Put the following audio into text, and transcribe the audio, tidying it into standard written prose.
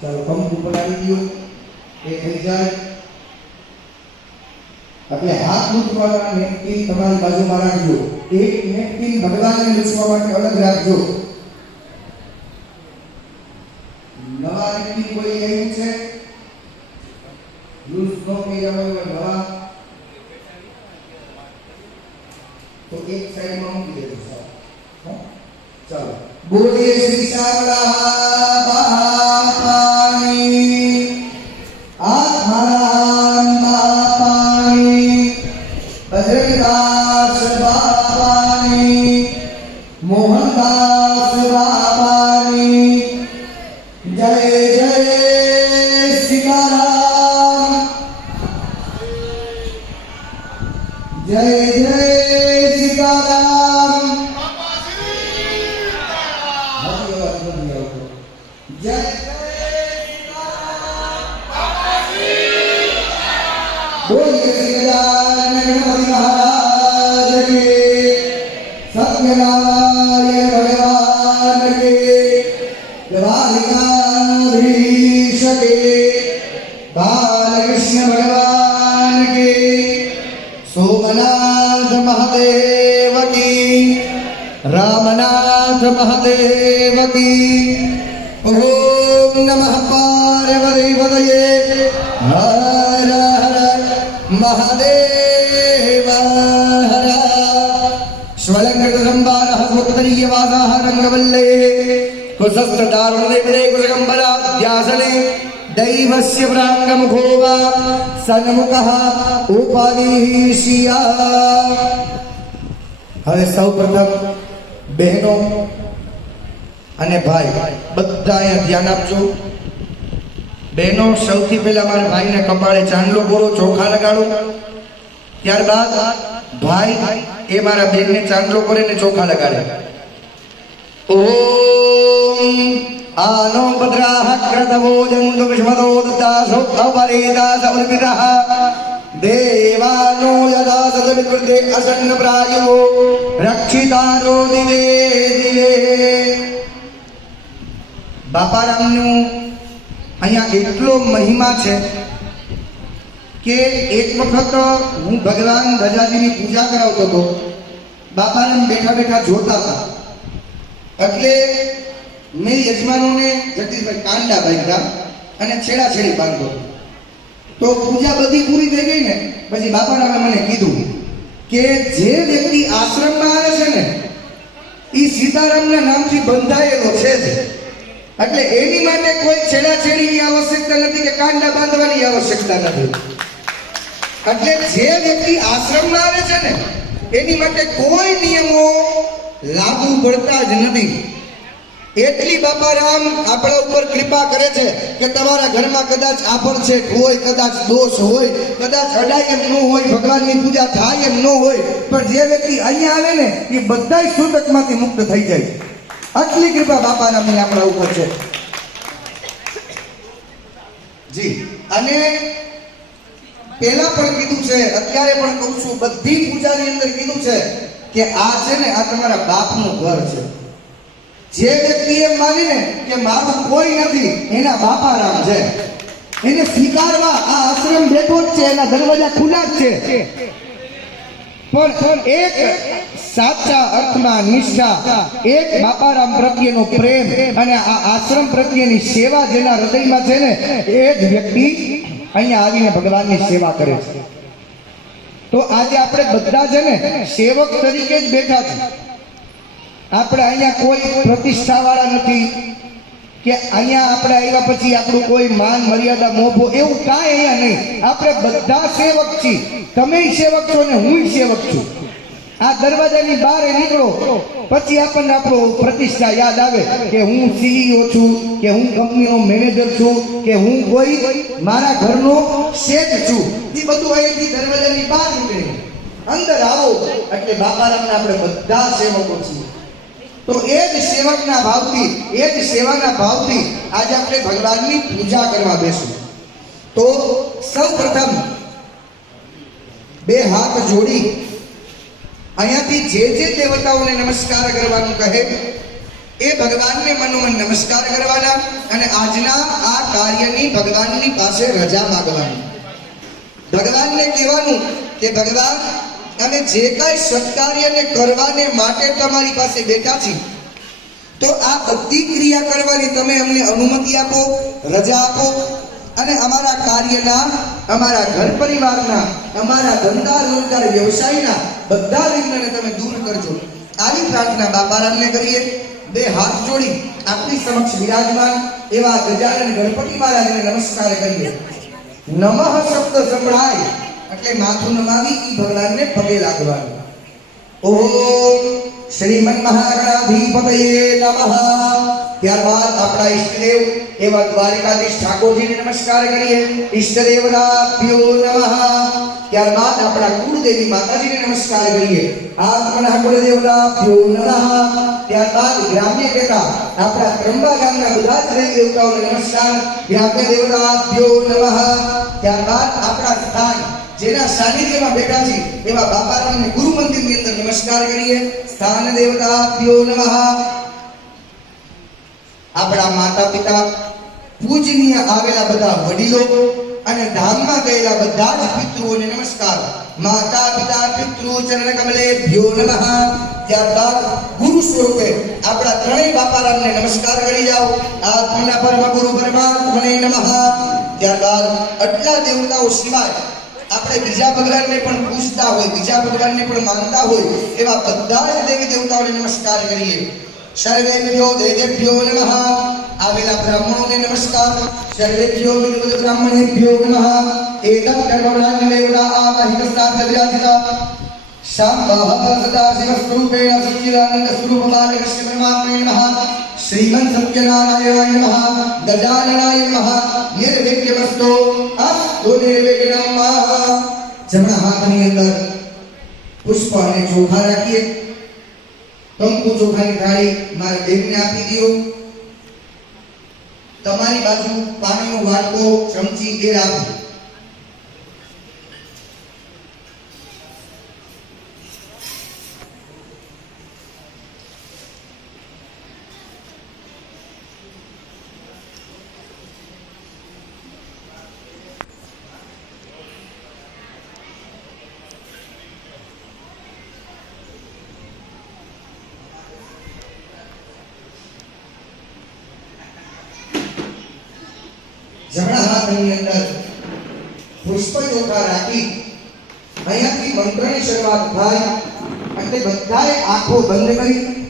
ચાલો કંકુ પલાળી દો, એ થઈ જાય એટલે હાથ લૂછવાના નેપકિન તમારી બાજુમાં રાખજો. એક નેપકિન ભગવાનને લૂછવા માટે અલગ રાખજો. નવા નેપકિન કોઈ આવ્યું છે યુઝ નો કર્યા હોય નવા તો એક સાઈડમાં મૂકી દેજો. ચાલો બોલીએ શ્રી શારદા બાપાની આત્મારામ બાપાની બજરંગદાસ બાપાની મોહનદાસ બાપાની જય જય સીતારામ જય જય સીતારામ જય बोलिए श्री गजानन गणपति महाराज के सत्यनारायण भगवान के द्वारिकाधीश के बालकृष्ण भगवान के सोमनाथ महादेव की रामनाथ महादेव की ओम नमः पार्वती पतये हर हर महादेव हर स्वलंकृतसंवारः स्वोत्तरीयवासाः रङ्गवल्ले कुशस्त्रदारुणदेवदे कुशकम्बराध्यासने दैवस्य प्राङ्गमुखो वा सन्मुखः उपाधिः श्रियः. હવે સૌપ્રથમ બહેનો અને ભાઈ બધા અહીંયા ધ્યાન આપજો. બહેનો સૌથી પહેલા મારા ભાઈને કપાળે ચાંદલો બોરો ચોખા લગાડો. ત્યારબાદ ભાઈ એ મારા બેનને ચાંદલો કરે ને ચોખા લગાડે. ઓમ આનો ભદ્રાહ ક્રતવો જંતુ વિશ્વતો દત્તાસો અપરેદાસ ઉર્મિતઃ દેવાનો યદા સદવિકૃતે અસન્ન પ્રાયો રક્ષિતારો દિવે દિવે. બાપારામનું અહીંયા એટલો મહિમા છે કે એક વખત હું ભગવાન ગજાજીની પૂજા કરાવતો હતો. બાપારામ બેઠા બેઠા જોતા હતા એટલે મેં યજમાનોને જગદીશભાઈ કાંડા બાંધ્યા અને છેડાછેડી બાંધો. તો પૂજા બધી પૂરી થઈ ગઈ ને પછી બાપારામે મને કીધું કે જે વ્યક્તિ આશ્રમમાં આવે છે ને એ સીતારામના નામથી બંધાયેલો છે જ. એટલે એની માટે કોઈ છેડાછેડીની આવશ્યકતા નથી કે કાંડા બાંધવાની આવશ્યકતા નથી. એટલે જે વ્યક્તિ આશ્રમમાં આવે છે ને એની માટે કોઈ નિયમો લાગુ પડતા જ નથી. એટલી બાપારામ આપણા ઉપર કૃપા કરે છે કે તમારા ઘરમાં કદાચ આભડછેટ હોય, કદાચ દોષ હોય, કદાચ અડાય એમ ન હોય, ભગવાનની પૂજા થાય એમ ન હોય, પણ જે વ્યક્તિ અહીંયા આવે ને એ બધાય સુતકમાંથી મુક્ત થઈ જાય. આટલી કૃપા બાપારામની આપણા ઉપર છે જી. અને પહેલા પણ કીધું છે, અત્યારે પણ કહું છું, બધી પૂજાની અંદર કીધું છે કે આ છે ને આ તમારા બાપનું ઘર છે. જે વ્યક્તિ એમ માનીને કે મારું કોઈ નથી એના બાપારામ છે એને સ્વીકારવા આ આશ્રમ બેઠો જ છે, એના દરવાજા ખુલ્લા જ છે. પણ એક સાચા અર્થમાં નિષ્ઠા, એક બાપારામ પ્રત્યેનો પ્રેમ અને આ આશ્રમ પ્રત્યેની સેવા જેના હૃદયમાં છે ને એ જ વ્યક્તિ અહીંયા આવીને ભગવાનની સેવા કરે છે. તો આજે આપણે બધા છે ને સેવક તરીકે જ બેઠા છે. આપણે અહીંયા કોઈ પ્રતિષ્ઠા વાળા નથી કે અહીંયા આપણે આવ્યા પછી આપણું કોઈ માન મર્યાદા મોભો એવું કાંઈ અહીંયા નહીં. આપણે બધા સેવક છીએ. તમે સેવક છો ને હું સેવક છું. આ દરવાજાની બહાર નીકળો પછી આપણને આપણો પ્રતિષ્ઠા યાદ આવે કે હું CEO છું, કે હું કંપનીનો મેનેજર છું, કે હું કોઈ મારા ઘરનો શેઠ છું. એ બધું અહીંથી દરવાજાની બહાર નીકળે અંદર આવો એટલે બાપારામના આપણે બધા સેવકો છીએ. તો એ જ સેવકના ભાવથી, એ જ સેવાના ભાવથી આજે આપણે ભગવાનની પૂજા કરવા બેસું. તો સૌ પ્રથમ બે હાથ જોડી અહીંયાથી જે જે દેવતાઓને નમસ્કાર કરવાનું કહે એ ભગવાનને મનોમન નમસ્કાર કરવાના અને આજના આ કાર્યની ભગવાનની પાસે રજા માંગવાની. ભગવાનને કહેવાનું કે ભગવાન અમે જે કાંઈ સત્કાર્યને કરવાને માટે તમારી પાસે બેઠા છીએ, તો આ બધી ક્રિયા કરવાની તમે અમને અનુમતિ આપો, રજા આપો અને અમારા કાર્યના, અમારા ઘર પરિવારના, અમારા ધંધા રોજગાર વ્યવસાયના બધા વિઘ્નને તમે દૂર કરજો. આવી પ્રાર્થના બાપારામને કરીએ. બે હાથ જોડી આપની સમક્ષ વિરાજમાન એવા ગજાનન ગણપતિ મહારાજને નમસ્કાર કરીએ. નમઃ શબ્દ સંભળાય એટલે માથું નમાવી ઈ ભગવાનને પગે લાગવાનું. ઓમ શ્રીમન મહાગણાધિપતયે નમઃ. ત્યારબાદ આપણા ઈષ્ટદેવ એવા દ્વારિકાધીશ ઠાકોરજીને નમસ્કાર કરીએ. ઈષ્ટદેવતાભ્યો નમઃ. ત્યારબાદ આપણા કુળદેવી માતાજીને નમસ્કાર કરીએ. આત્મનઃ કુળદેવતાભ્યો નમઃ. ત્યારબાદ ગ્રામ્ય કહેતા આપણા ત્રંબા ગામના બધા જ દેવી દેવતાઓને નમસ્કાર. ગ્રામ્ય દેવતાભ્યો નમઃ. ત્યારબાદ આપણા સ્થાન જેના સાનિધ્યમાં બેઠા છે એવા બાપારામને ગુરુ મંદિરની અંદર નમસ્કાર કરીએ. સ્થાન દેવતાભ્યો નમઃ. આપણા માતા પિતા પૂજનીય આવેલા બધા વડીલો અને ધામમાં ગયેલા બધા જ પિતૃઓને નમસ્કાર. માતા પિતા પિતૃ ચરણ કમલેભ્યો નમઃ. ત્યારબાદ ગુરુ સ્વરૂપે આપણા ત્રણેય બાપારામને નમસ્કાર કરી જાઓ. આત્મના પરમ ગુરુ પરમાત્મને નમઃ. ત્યારબાદ આટલા દેવતાઓ સિવાય આપણે બીજા ભગવાનને પણ પૂજતા હોય, બીજા ભગવાનને પણ માનતા હોય એવા બધા જ દેવી દેવતાઓને નમસ્કાર કરીએ. સર્વેભ્યો દેવેભ્યો નમઃ. આવેલા બ્રાહ્મણોને નમસ્કાર. સર્વેભ્યો વિદ્વદ બ્રાહ્મણેભ્યો નમઃ. એતં કર્મણાં દેવતા આવાહિતસ્તા પ્રવ્યાજિતા શાંભઃ સદાશિવ સ્વરૂપેણ સચ્ચિદાનંદ સ્વરૂપ બાલકૃષ્ણ પરમાત્મને નમઃ. શ્રીમન સત્યનારાયણાય નમઃ. ગજાનનાય નમઃ. નિર્વિઘ્નમસ્તુ અસ્તુ નિર્વિઘ્નમ. જમણા હાથની અંદર પુષ્પ અને ચોખા રાખીએ. કંકુ ચોખાની થાળી મારા બેનને આપી દો. તમારી બાજુ પાણીનો વાટકો, ચમચી એ રાખો. જમણા હાથની અંદર પુષ્પ ચોખા રાખી અહીંયાથી મંત્રની શરૂઆત થાય એટલે બધાએ આંખો બંધ કરી